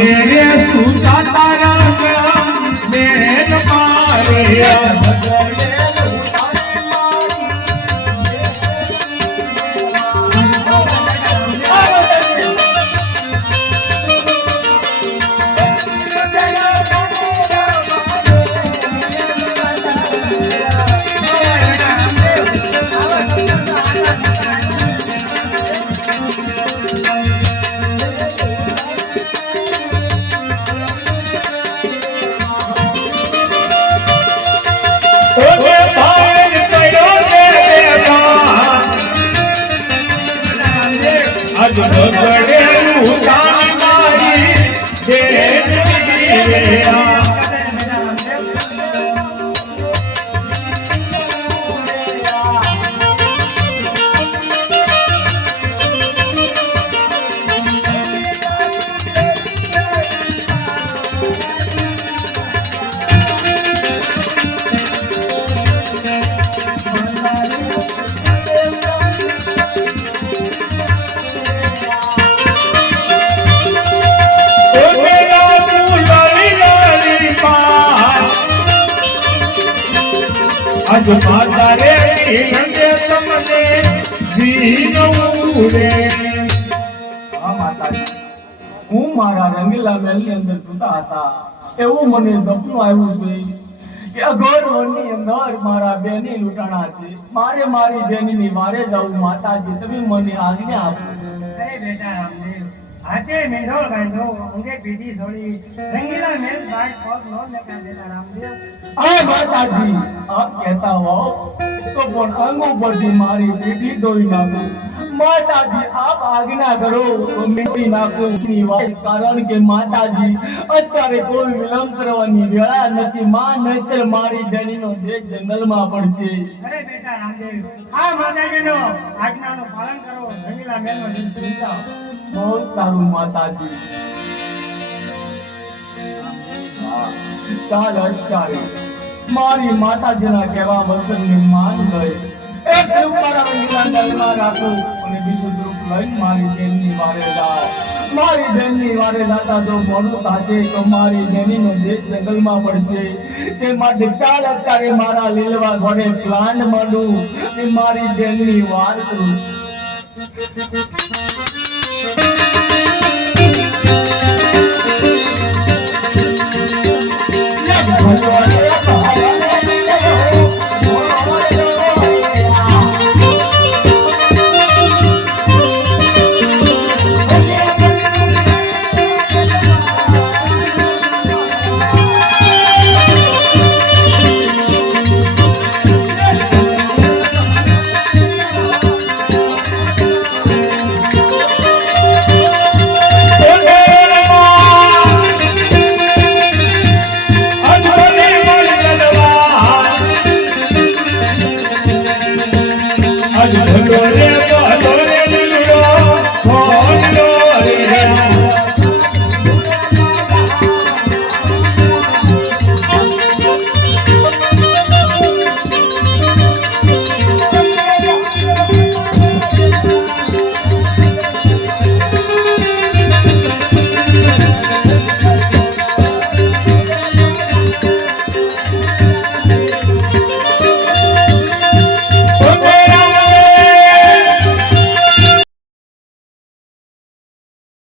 तेरे सूता तारा बेन मारे आज माता रे नंदे तमने जीनऊ रे आ माताजी હું મારા રંગીલા મહેલની અંદર સૂતા હતા એવું મને સપનું આવ્યું છે કે અઘોર વનની અંદર મારા બેની લૂંટાણા છે મારે મારી બેનીની વારે જાવું માતાજી તમે મને આજ્ઞા આપો અરે બેટા રામદેવ આજે મેઢોળ ગાંડો ઊંઘે પીધી છોડી રંગીલા મહેલ બાદ પગ નો નકા દેતા રામદેવ આ માતાજી આપ કહેતા હો તો પણ અંગો પરથી મારી પીઠી ધોઈ નાખો માતાજી આપ આજ્ઞા કરો તો મીઠી નાખો ની વાત કારણ કે માતાજી અત્યારે કોઈ વિલંબ કરવાની વેળા નથી માં નહીતર મારી બેનીનો દેહ જંગલમાં પડશે અરે બેટા રામદેવ આ માતાજીનો આજ્ઞાનું પાલન કરો રંગીલા મહેલનો જીવ જાઓ બહુ સારું માતાજી ચાલ અત્યારે મારી માતાજીના કહેવા વચનની માન ગઈ એક રૂપ મારા રંગીલા મહેલમાં રાખો અને બીજું રૂપ લઈને મારી બેનની વારે જાઓ મારી બેનની વારે જાતા જો મોડું થશે તો મારી બેનીનો દેહ જંગલમાં પડશે તે માટે ચાલ અત્યારે મારા લીલવા ઘોડે પ્લાન્ટ માંડું એ મારી બેનની વાર કરું आज भटोरे